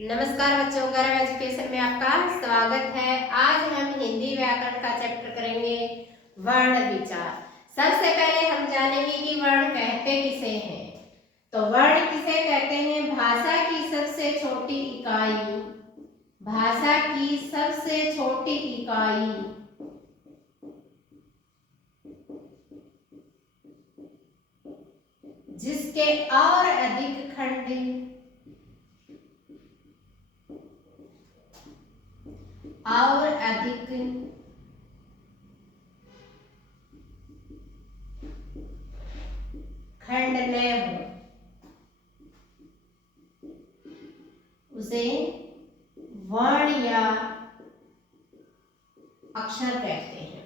नमस्कार बच्चों, गरम एजुकेशन में आपका स्वागत है। आज हम हिंदी व्याकरण का चैप्टर करेंगे वर्ण विचार। सबसे पहले हम जानेंगे कि वर्ण कहते किसे हैं। तो वर्ण किसे कहते हैं? भाषा की सबसे छोटी इकाई, भाषा की सबसे छोटी इकाई जिसके और अधिक खंड खंड न हो उसे वर्ण या अक्षर कहते हैं।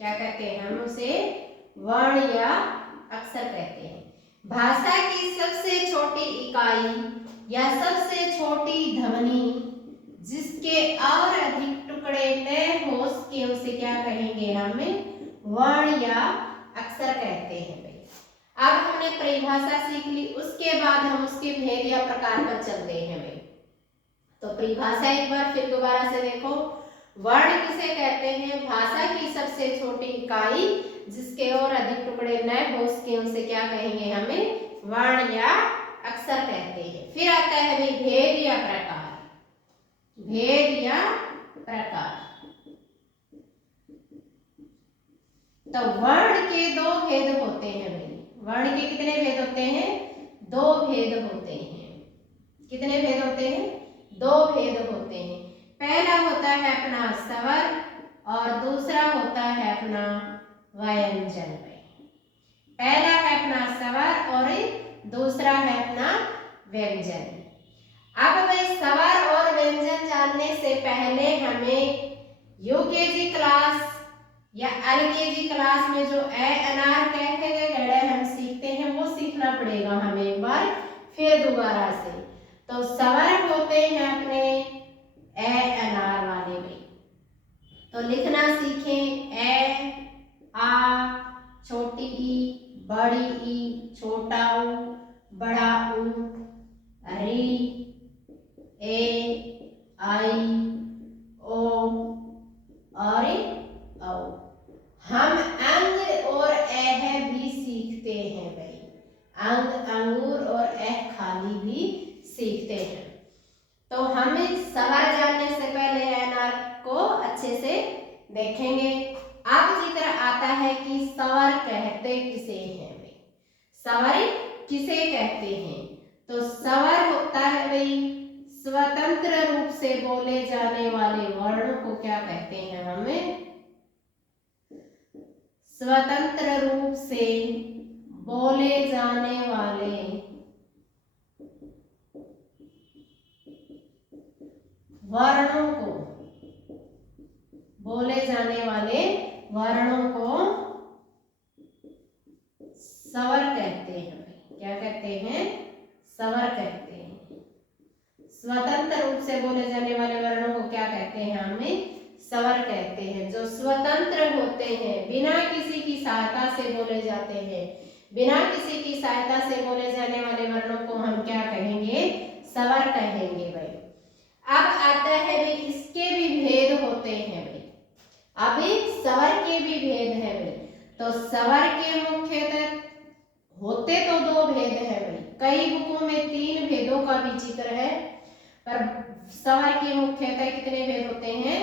क्या कहते हैं? हम उसे वर्ण या अक्षर कहते हैं। भाषा की सबसे छोटी इकाई या सबसे छोटी ध्वनि जिसके और अधिक टुकड़े न हो उसके उसे क्या कहेंगे? हम वर्ण या अक्षर कहते हैं। भाई अब हमने परिभाषा सीख ली, उसके बाद हम उसके भेद या प्रकार पर चलते हैं। भाई तो परिभाषा एक बार फिर दोबारा से देखो। वर्ण किसे कहते हैं? भाषा की सबसे छोटी इकाई जिसके और अधिक टुकड़े न हो उसके उसे क्या कहेंगे? हमें वर्ण या अक्षर कहते हैं। फिर आता है भाई भेद या प्रकार। भेद या प्रकार। तो वर्ण के दो भेद होते हैं। भाई वर्ण के कितने भेद होते हैं? दो भेद होते हैं। कितने भेद होते हैं? दो भेद होते हैं। पहला होता है अपना स्वर और दूसरा होता है अपना व्यंजन। पहला है अपना स्वर और दूसरा है अपना व्यंजन। अब भाई स्वर और व्यंजन जानने से पहले हमें यूकेजी क्लास या एलकेजी क्लास में जो ए अनार कहते गए हम सीखते हैं वो सीखना पड़ेगा हमें एक बार फिर दोबारा से। तो स्वर होते हैं अपने ए अनार वाले में। तो लिखना सीखें ए, आ, छोटी ई, बड़ी ई, छोटा ऊ, बड़ा ऊ, री, ए, आई, ओ और औ। हम अंग और एह भी सीखते हैं। भाई अंग, अंगूर और एह खाली भी सीखते हैं। तो हम स्वर जानने से पहले एनार को अच्छे से देखेंगे। अब जिक्र आता है कि स्वर कहते किसे हैं। स्वर किसे कहते हैं? तो स्वर होता है भाई स्वतंत्र रूप से बोले जाने वाले वर्ण को क्या कहते हैं? हमें स्वतंत्र रूप से बोले जाने वाले वर्णों को, बोले जाने वाले वर्णों को स्वर कहते हैं। क्या कहते हैं? स्वर कहते हैं। स्वतंत्र रूप से बोले जाने वाले वर्णों को क्या कहते हैं? हमें स्वर कहते हैं। जो स्वतंत्र होते हैं, बिना किसी की सहायता से बोले जाते हैं, बिना किसी की सहायता से बोले जाने वाले वर्णों को हम क्या कहेंगे? स्वर कहेंगे। भाई अब आता है भाई इसके भी भेद होते हैं। भाई अभी स्वर के भी भेद है। भाई तो स्वर के मुख्यतः होते तो दो भेद है। भाई कई बुकों में 3 भेदों का भी जिक्र है, पर स्वर के मुख्यतः कितने भेद होते हैं?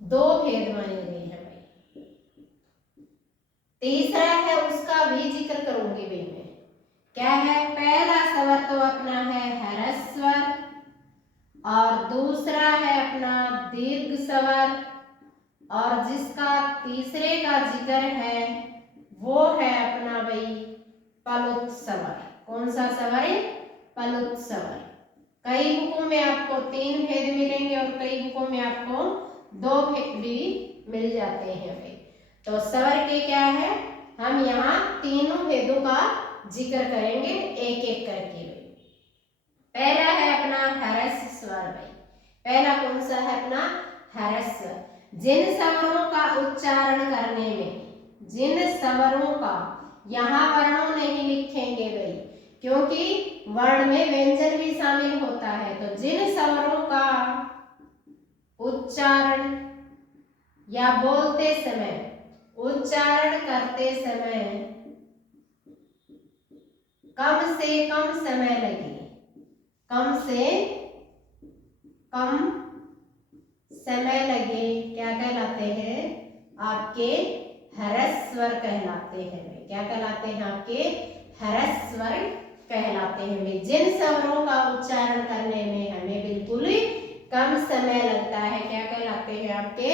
2 भेद माने गए हैं। भाई तीसरा है उसका भी जिक्र करूंगी भाई मैं। क्या है? पहला स्वर तो अपना है ह्रस्वर और दूसरा है अपना दीर्घ स्वर और जिसका तीसरे का जिक्र है वो है अपना भाई पलुत स्वर। कौन सा स्वर है? पलुत स्वर। कई बुकों में आपको 3 भेद मिलेंगे और कई बुकों में आपको 2 भेद भी मिल जाते हैं। भाई तो स्वर के क्या है? हम यहाँ तीनों भेदों का जिक्र करेंगे एक एक करके। पहला है अपना ह्रस्व स्वर। भाई पहला कौन सा है? अपना ह्रस्व। जिन स्वरों का उच्चारण करने में, जिन स्वरों का यहाँ वर्णों नहीं लिखेंगे भाई, क्योंकि वर्ण में व्यंजन भी शामिल होता है। तो जिन स्वरों का उच्चारण या बोलते समय, उच्चारण करते समय कम से कम समय लगे, कम से कम समय लगे, क्या कहलाते हैं? आपके ह्रस्वर कहलाते हैं। क्या कहलाते हैं? आपके ह्रस्वर कहलाते हैं। जिन स्वरों का उच्चारण करने में हमें बिल्कुल कम समय लगता है, क्या कहलाते हैं? आपके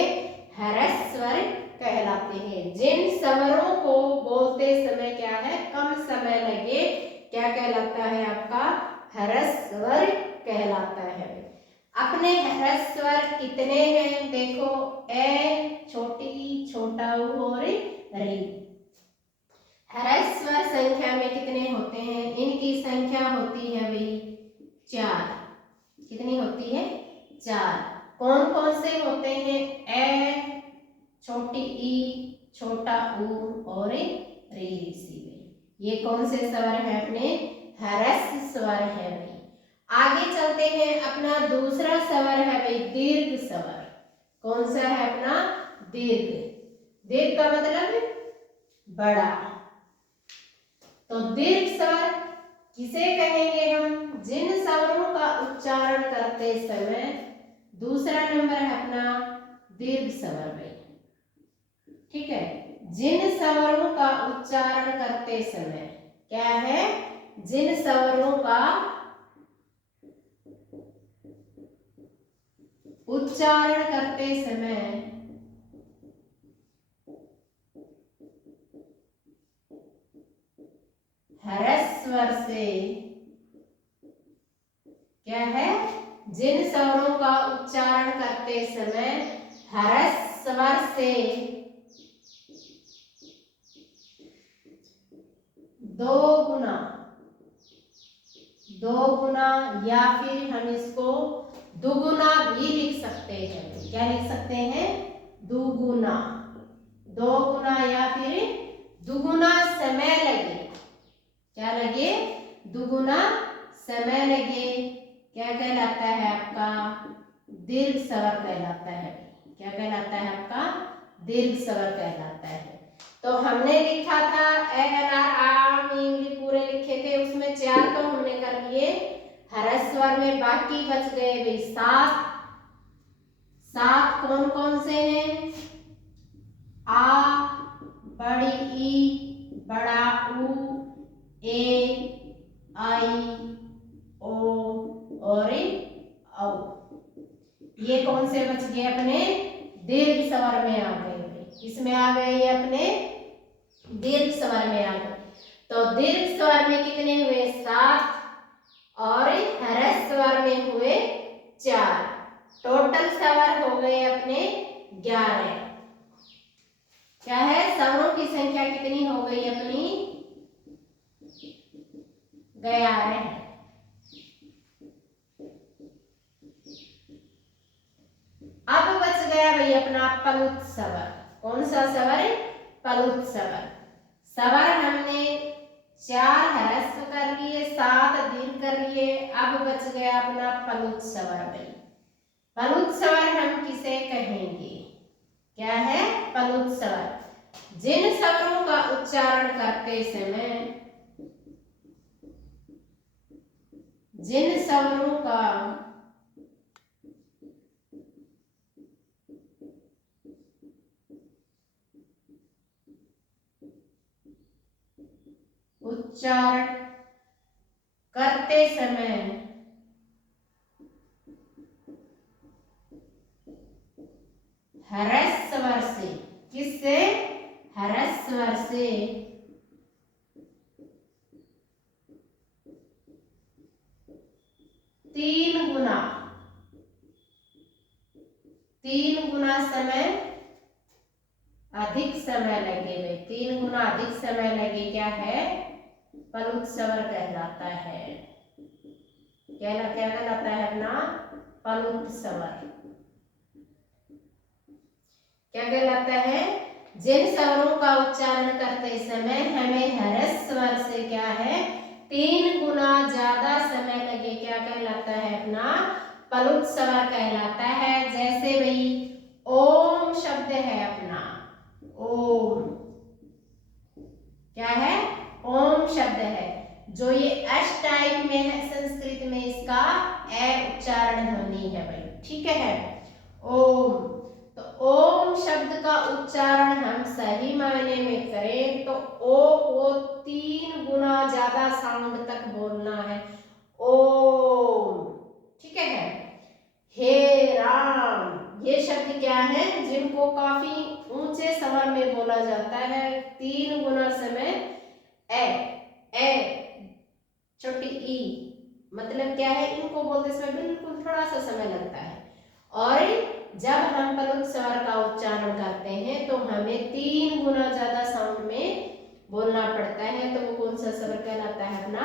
ह्रस्वर कहलाते हैं। जिन स्वरों को बोलते समय क्या है? कम समय लगे, क्या कहलाता है? आपका ह्रस्वर कहलाता है। अपने ह्रस्वर कितने हैं? देखो, ए, छोटी, छोटा ऊ और री। ह्रस्वर संख्या में कितने होते हैं? इनकी संख्या होती है भाई 4। कितनी होती है? 4। कौन कौन से होते हैं? ए, छोटी ई, छोटा ऊ और री सी। ये कौन से स्वर है? अपने ह्रस्व स्वर है भाई। आगे चलते हैं, अपना दूसरा स्वर है भाई दीर्घ स्वर। कौन सा है अपना? दीर्घ। दीर्घ का मतलब बड़ा। तो दीर्घ स्वर किसे कहेंगे हम? जिन स्वरों का उच्चारण करते समय, दूसरा नंबर है अपना दीर्घ स्वर भाई। ठीक है, जिन स्वरों का उच्चारण करते समय, क्या है? जिन स्वरों का उच्चारण करते समय ह्रस्वर से, क्या है? जिन स्वरों का उच्चारण करते समय ह्रस्वर से 2 गुना, 2 गुना, या फिर हम इसको दुगुना भी लिख सकते हैं। क्या लिख सकते हैं? दुगुना। 2 गुना या फिर दुगुना समय लगे। क्या लगे? दुगुना समय लगे। क्या कहलाता है? आपका दीर्घ स्वर कहलाता है। क्या कहलाता है? आपका दीर्घ स्वर कहलाता है। तो हमने लिखा था ए एन आर आम इंग्लिश पूरे लिखे थे, उसमें 4 तो हमने कर लिए ह्रस्वर में, बाकी बच गए भाई 7। 7 कौन कौन से हैं? आ, बड़ी ई, बड़ा ऊ, ए, आई, ओ और औ। ये कौन से बच गए? अपने दीर्घ स्वर में आ गए। किसमें आ गए? ये अपने दीर्घ स्वर में आ गए। तो दीर्घ स्वर में कितने हुए? 7 और ह्रस्व स्वर में हुए 4। टोटल स्वर हो गए अपने 11। क्या है? स्वरों की संख्या कितनी हो गई अपनी? 11। अब बच गया भाई अपना पलुत स्वर। कौन सा स्वर? पलुत स्वर। स्वर हमने 4 ह्रस्व कर लिए, 7 दीर्घ कर लिए। अब बच गया अपना पलुत स्वर भाई। पलुत स्वर हम किसे कहेंगे? क्या है? पलुत स्वर। जिन स्वरों का उच्चारण करते समय, जिन स्वरों का उच्चारण करते समय ह्रस्व स्वर से, किससे? ह्रस्व स्वर से 3 गुना, 3 गुना समय अधिक समय लगे। 3 गुना अधिक समय लगे। क्या है? पलुत स्वर कहलाता है। क्या कहलाता है? अपना पलुत स्वर। क्या कहलाता है? जिन स्वरों का उच्चारण करते समय हमें ह्रस्व स्वर से क्या है 3 गुना ज्यादा समय लगे, क्या कहलाता है अपना पलुत स्वर कहलाता है। जैसे भाई ओम शब्द है अपना, ओम क्या है, ओम शब्द है, जो ये अश टाइप में है, संस्कृत में इसका ए उच्चारण ध्वनि है भाई, ठीक है। ओम, तो ओम शब्द का उच्चारण हम सही मायने में करें तो ओ को 3 गुना ज्यादा साउंड तक बोलना है, ओम, ठीक है। हे राम, ये शब्द क्या है जिनको काफी ऊंचे स्वर में बोला जाता है, 3 गुना समय ए छोटी ई, मतलब क्या है, इनको बोलते समय बिल्कुल थोड़ा सा समय लगता है। और जब हम पलुत स्वर का उच्चारण करते हैं तो हमें 3 गुना ज्यादा साउंड में बोलना पड़ता है, तो वो कौन सा स्वर कहलाता है अपना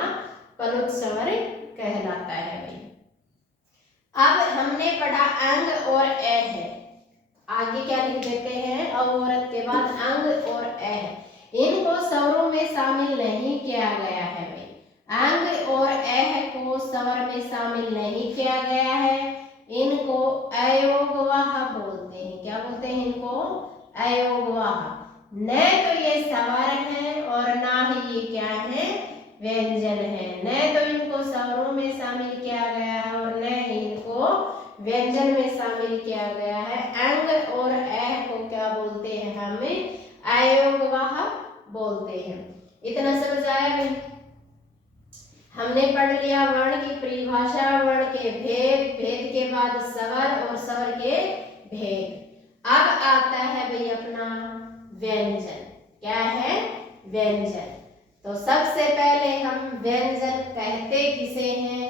पलुत स्वर कहलाता है भाई। अब हमने पढ़ा अंग और ए है, आगे क्या लिख देते हैं, अवरत के बाद अंग और ए, इनको स्वरों में शामिल नहीं किया गया है भाई, अंग और एह को स्वर में शामिल नहीं किया गया है, इनको अयोगवाह बोलते हैं, क्या बोलते हैं इनको, अयोगवाह। न तो ये स्वर है और ना ही ये क्या है व्यंजन है, न तो इनको स्वरों में शामिल किया गया है और न ही इनको व्यंजन में शामिल किया गया है। अंग और एह को क्या बोलते हैं, हमें अयोगवाह बोलते हैं। इतना समझ आया भाई। हमने पढ़ लिया वर्ण की परिभाषा, वर्ण के भेद, भेद के बाद स्वर और स्वर के भेद। अब आता है भाई अपना व्यंजन, क्या है व्यंजन। तो सबसे पहले हम व्यंजन कहते किसे हैं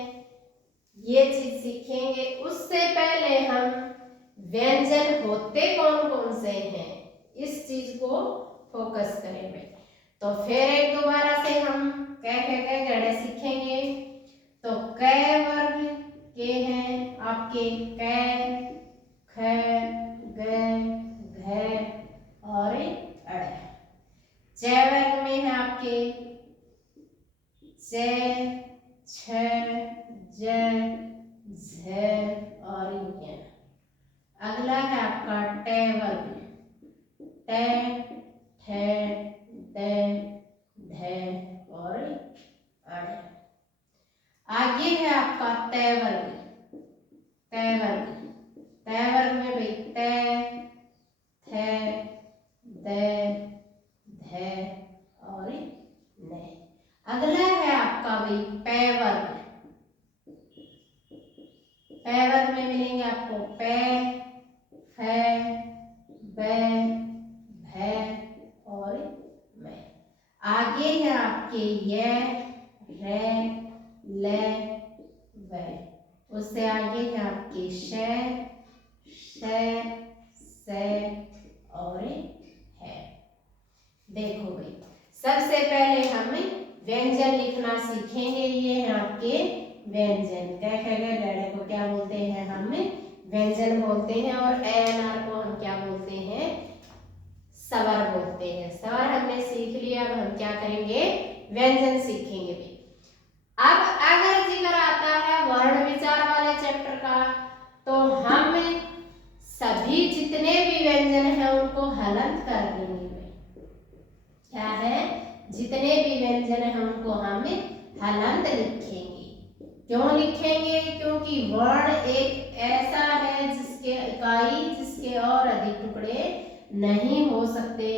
ये चीज सीखेंगे, उससे पहले हम व्यंजन होते कौन कौन से हैं इस चीज को फोकस करेंगे। तो फिर एक दोबारा से हम कै गढ़े सीखेंगे। तो कै वर्ग के हैं आपके कै, ख, ग, घ और अड़। च वर्ग में है आपके च, छ, ज, झ और य। अगला है आपका ट वर्ग, ट, ठ, ड, ढ और अड़। आगे है आपका तय वर्ग, तय वर्ग, तय वर्ग में भाई तय, थ, द, ध और न। अगला है आपका भाई पै वर्ग, पै वर्ग में मिलेंगे आपको पै, फ, ब, भ और मैं। आगे है आपके य, र, ल, व। उससे आगे है आपके श, श, स और है। देखो भाई, सबसे पहले हम व्यंजन लिखना सीखेंगे। ये है आपके व्यंजन, कह गड़े को क्या बोलते हैं हम व्यंजन बोलते हैं, और एनआर को हम क्या बोलते हैं स्वर बोलते हैं। स्वर हमने सीख लिया, अब हम क्या करेंगे व्यंजन सीखेंगे भी। अब अगर जिक्र आता है वर्ण विचार वाले चैप्टर का, तो हम सभी जितने भी व्यंजन हैं उनको हलंत कर देंगे। क्या है, जितने भी व्यंजन हैं उनको हम हलंत लिखेंगे। क्यों लिखेंगे, क्योंकि वर्ण एक ऐसा है जिसके इकाई, जिसके और अधिक टुकड़े नहीं हो सकते।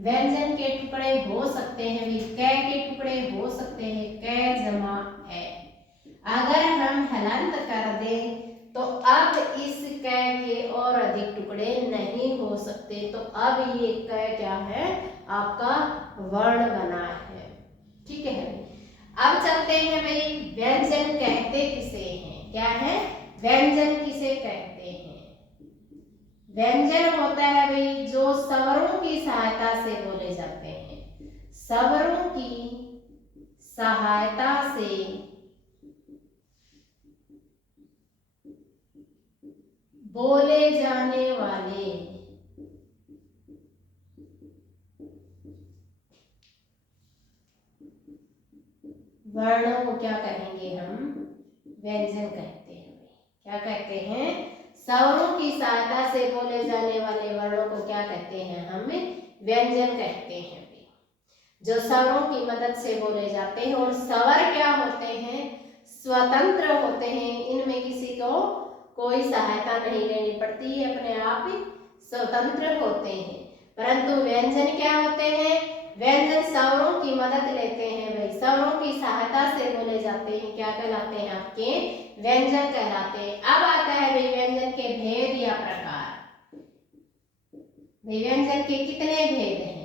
व्यंजन के टुकड़े हो सकते हैं भी, कै के टुकड़े हो सकते हैं, कै जमा है। अगर हम हलंत कर दें तो अब इस कै के और अधिक टुकड़े नहीं हो सकते, तो अब ये कै क्या है आपका वर्ण बना है, ठीक है। अब चलते हैं भाई व्यंजन कहते किसे हैं, क्या है व्यंजन किसे कहते हैं। व्यंजन होता है भाई जो स्वरों की सहायता से बोले जाते हैं, स्वरों की सहायता से बोले जाने वाले वर्णों को क्या कहेंगे हम? व्यंजन कहते हैं। क्या कहते हैं? स्वरों की सहायता से बोले जाने वाले वर्णों को क्या कहते हैं? हम व्यंजन कहते हैं, जो स्वरों की मदद से बोले जाते हैं। और स्वर क्या होते हैं? स्वतंत्र होते हैं, इनमें किसी को कोई सहायता नहीं लेनी पड़ती, अपने आप ही स्वतंत्र होते हैं। परंतु व्यंजन क्या होते हैं? व्यंजन स्वरों की मदद लेते हैं भाई, स्वरों की सहायता से बोले जाते हैं। क्या कहलाते हैं? आपके व्यंजन कहलाते हैं। अब आता है भाई व्यंजन के भेद या प्रकार। व्यंजन के कितने भेद हैं?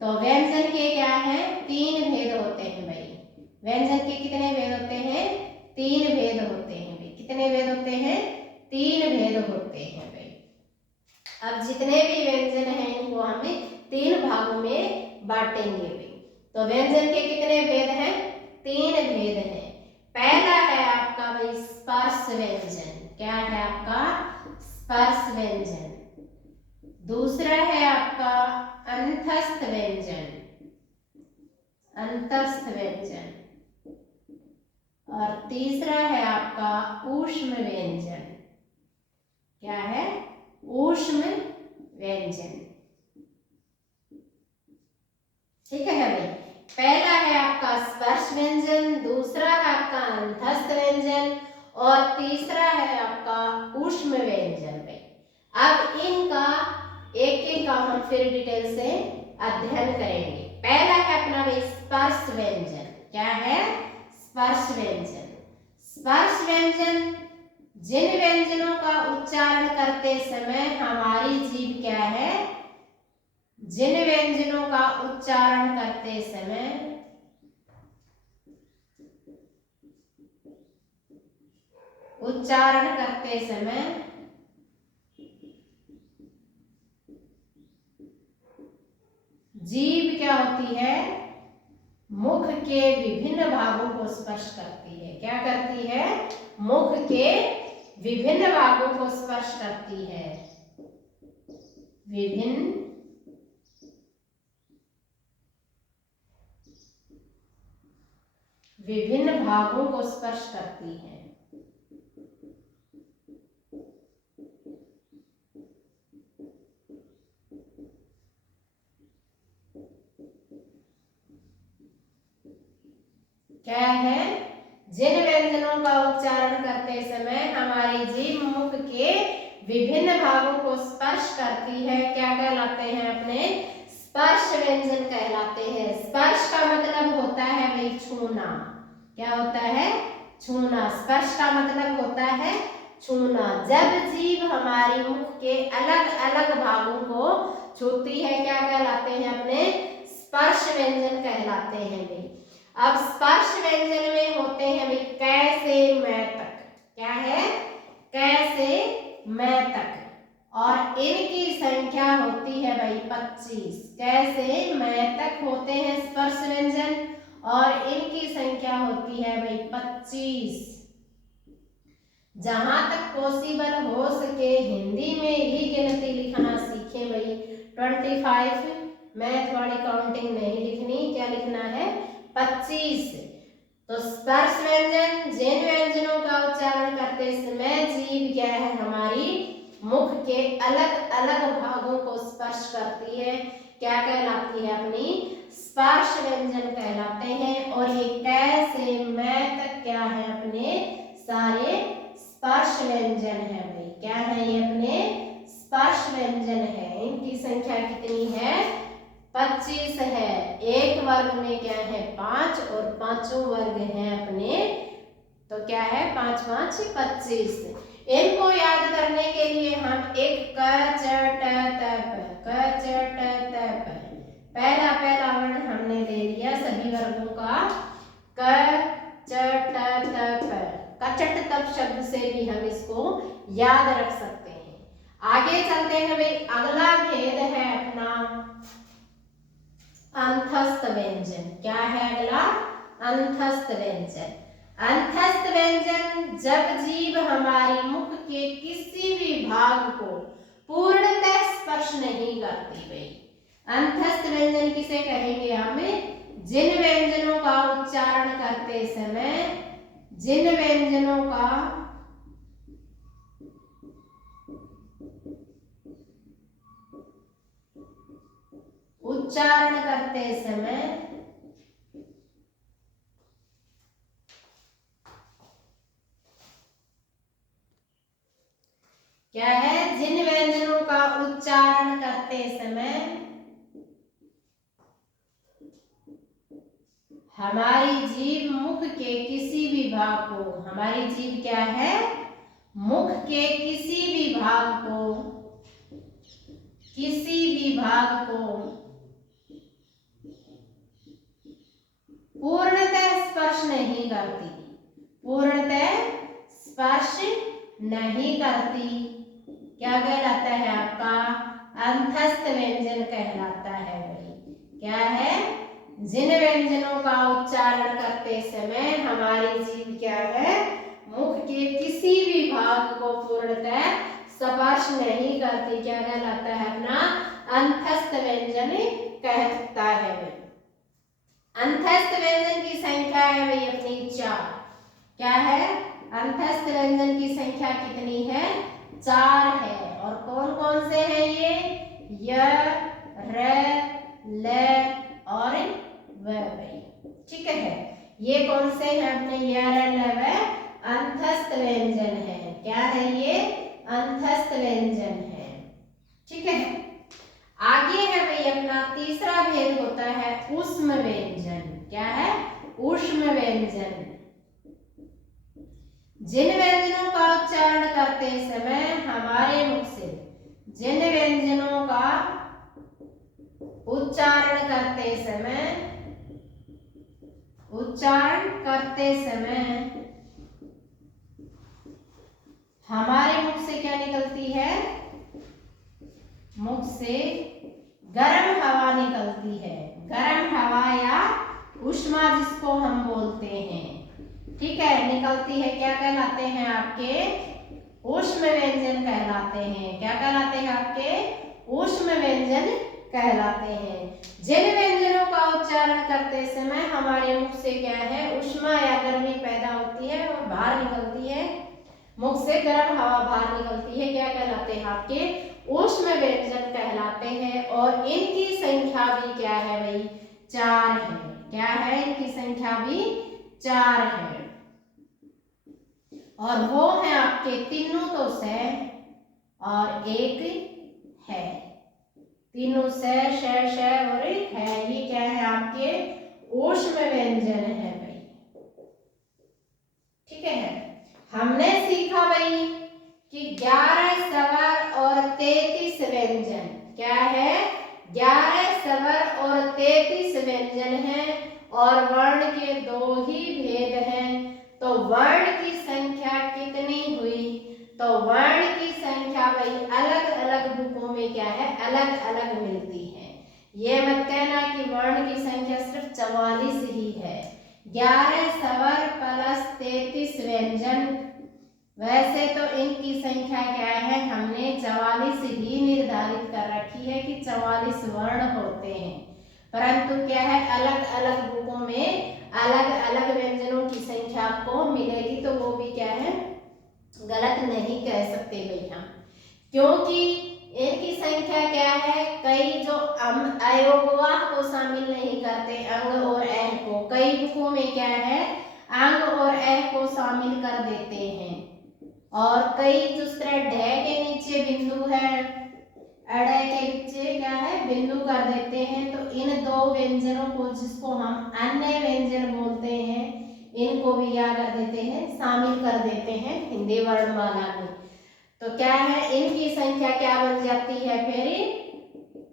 तो व्यंजन के क्या है? 3 भेद होते हैं भाई। व्यंजन के कितने भेद होते हैं? 3 भेद होते हैं भाई। कितने भेद होते हैं? 3 भेद होते हैं भाई। अब जितने भी व्यंजन हैं इनको हम 3 भागों में बांटेंगे भाई। तो व्यंजन के कितने भेद हैं? 3 भेद हैं। पहला है आपका भाई स्पर्श व्यंजन। क्या है आपका? स्पर्श व्यंजन। दूसरा है आपका अंतस्थ व्यंजन, अंतस्थ व्यंजन। और तीसरा है आपका ऊष्म व्यंजन। क्या है? ऊष्म व्यंजन। ठीक है भाई। पहला है आपका स्पर्श व्यंजन, दूसरा है आपका अंतस्थ व्यंजन और तीसरा है आपका ऊष्म व्यंजन भाई। अब इनका एक एक का हम फिर डिटेल से अध्ययन करेंगे। पहला है अपना भाई स्पर्श व्यंजन। क्या है? स्पर्श व्यंजन। स्पर्श व्यंजन जिन व्यंजनों का उच्चारण करते समय हमारी जीभ क्या है? जिन व्यंजनों का उच्चारण करते समय जीभ क्या होती है? मुख के विभिन्न भागों को स्पर्श करती है। क्या करती है? मुख के विभिन्न भागों को स्पर्श करती है। विभिन्न भागों को स्पर्श करती है। क्या है? जिन व्यंजनों का उच्चारण करते समय हमारी जीभ मुख के विभिन्न भागों को स्पर्श करती है, क्या कहलाते हैं? अपने स्पर्श व्यंजन कहलाते हैं। स्पर्श का मतलब होता है भाई छूना। क्या होता है? छूना। स्पर्श का मतलब होता है छूना। जब जीभ हमारी मुख के अलग अलग भागों को छूती है, क्या कहलाते हैं? अपने स्पर्श व्यंजन कहलाते हैं भाई। अब स्पर्श व्यंजन में होते हैं भाई कै से मैं तक। क्या है? कै से मैं तक। और इनकी संख्या होती है भाई 25। कै से मैं तक होते हैं स्पर्श व्यंजन और इनकी संख्या होती है भाई 25। जहां तक पॉसिबल हो सके हिंदी में ही गिनती लिखना सीखें भाई। 25 मैथ वाली काउंटिंग नहीं लिखनी। क्या लिखना है? 25। तो स्पर्श व्यंजन जिन व्यंजनों का उच्चारण करते समय जीभ क्या है? हमारी मुख के अलग अलग भागों को स्पर्श करती है। क्या कहलाती है? अपनी स्पर्श व्यंजन कहलाते हैं। और ये कै से मैं तक क्या है? अपने सारे स्पर्श व्यंजन है भाई। क्या है? ये अपने स्पर्श व्यंजन है। इनकी संख्या कितनी है? 25 है। एक वर्ग में क्या है? 5 और पांचों वर्ग हैं अपने, तो क्या है? 5 5 25। इनको याद करने के लिए हम एक क च ट त प पहला पहला वर्ण हमने ले लिया सभी वर्गों का क च ट त प। कचट तप शब्द से भी हम इसको याद रख सकते हैं। आगे चलते हैं भाई। अगला भेद है अपना अंतस्थ व्यंजन। क्या है अगला? अंतस्थ व्यंजन। अंतस्थ व्यंजन जब जीभ हमारी मुख के किसी भी भाग को पूर्णतः स्पर्श नहीं करती भाई। अंतस्थ व्यंजन किसे कहेंगे? हमें जिन व्यंजनों का उच्चारण करते समय जिन व्यंजनों का उच्चारण करते समय क्या है, जिन व्यंजनों का उच्चारण करते समय हमारी जीभ मुख के किसी भी भाग को, हमारी जीभ क्या है, मुख के किसी भी भाग को पूर्णतः स्पर्श नहीं करती, पूर्णतः स्पर्श नहीं करती, क्या कहलाता है आपका, अंतस्थ व्यंजन कहलाता है भाई। क्या है, जिन व्यंजनों का उच्चारण करते समय हमारी जीभ क्या है, मुख के किसी भी भाग को पूर्णतः स्पर्श नहीं करती, क्या कहलाता है, अपना अंतस्थ व्यंजन कहता है भाई। अंतस्थ व्यंजन की संख्या है भाई अपनी 4। क्या है, अंतस्थ व्यंजन की संख्या कितनी है, 4 है। और कौन कौन से हैं ये, य, र, ल और व भाई। ठीक है, ये कौन से हैं अपने, य, र, ल, व अंतस्थ व्यंजन है। क्या है ये, अंतस्थ व्यंजन है। ठीक है, आगे है भाई अपना तीसरा भेद होता है ऊष्म व्यंजन। क्या है, ऊष्म व्यंजन। जिन व्यंजनों का उच्चारण करते समय हमारे मुख से, जिन व्यंजनों का उच्चारण करते समय हमारे मुख से क्या निकलती है, मुख से गर्म हवा निकलती है। गर्म हवा या ऊष्मा जिसको हम बोलते हैं, ठीक है, निकलती है। क्या कहलाते हैं आपके, ऊष्म व्यंजन कहलाते हैं। क्या कहलाते हैं आपके, ऊष्म व्यंजन कहलाते हैं। जिन व्यंजनों का उच्चारण करते समय हमारे मुख से क्या है, ऊष्मा या गर्मी पैदा होती है और बाहर निकलती है, मुख से गर्म हवा बाहर निकलती है, क्या कहलाते हैं आपके, ऊष्म व्यंजन कहलाते हैं। और इनकी संख्या भी क्या है भाई, 4 है। क्या है, इनकी संख्या भी 4 है। और वो है आपके तीनों तो स और एक है, तीनों स, श और एक है। ये क्या है आपके, ऊष्म व्यंजन है भाई। ठीक है, हमने सीखा भाई कि 11 स्वर और 33 व्यंजन। क्या है, 11 स्वर और 33 व्यंजन हैं और वर्ण के 2 ही भेद हैं। तो वर्ण की संख्या कितनी हुई, तो वर्ण की संख्या भाई अलग अलग बुकों में क्या है, अलग अलग मिलती है। ये मत कहना कि वर्ण की संख्या सिर्फ 44 ही है। 11 स्वर प्लस 33 व्यंजन, वैसे तो इनकी संख्या क्या है, हमने 44 ही निर्धारित कर रखी है कि 44 वर्ण होते हैं, परंतु क्या है, अलग अलग बुकों में अलग अलग व्यंजनों की संख्या आपको मिलेगी, तो वो भी क्या है, गलत नहीं कह सकते भाई हम, क्योंकि इनकी संख्या क्या है, कई जो अयोगवाह को शामिल नहीं करते, अंग और ऐह को, कई बुकों में क्या है, अंग और ऐह को शामिल कर देते हैं। और कई जिस तरह ढ के नीचे बिंदु है, अड़ के नीचे क्या है, बिंदु कर देते हैं, तो इन 2 व्यंजनों को, जिसको हम अन्य व्यंजन बोलते हैं, इनको भी क्या कर देते हैं, शामिल कर देते हैं हिंदी वर्णमाला में। तो क्या है, इनकी संख्या क्या बन जाती है, फिर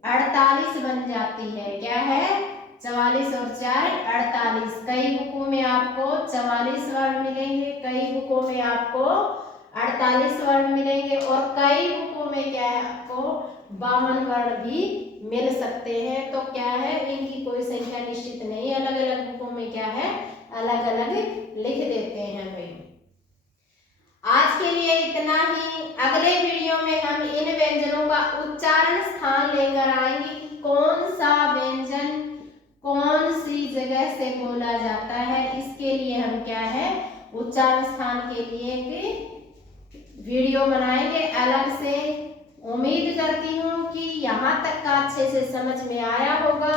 48 बन जाती है। क्या है, 44 और 4 48। कई बुकों में आपको 44 वर्ण मिलेंगे, कई बुकों में आपको 48 वर्ण मिलेंगे, और कई बुकों में क्या है, आपको 52 वर्ण भी मिल सकते हैं। तो क्या है, इनकी कोई संख्या निश्चित नहीं, अलग अलग बुकों में क्या है, अलग अलग लिख देते हैं भाई। आज के लिए इतना ही। अगले वीडियो में हम इन व्यंजनों का उच्चारण स्थान लेकर आएंगे कि कौन सा व्यंजन कौन सी जगह कैसे बोला जाता है, इसके लिए हम क्या है उच्चारण स्थान के लिए एक वीडियो बनाएंगे अलग से। उम्मीद करती हूँ कि यहाँ तक का अच्छे से समझ में आया होगा।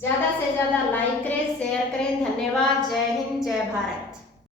ज्यादा से ज्यादा लाइक करें, शेयर करें। धन्यवाद। जय हिंद, जय भारत।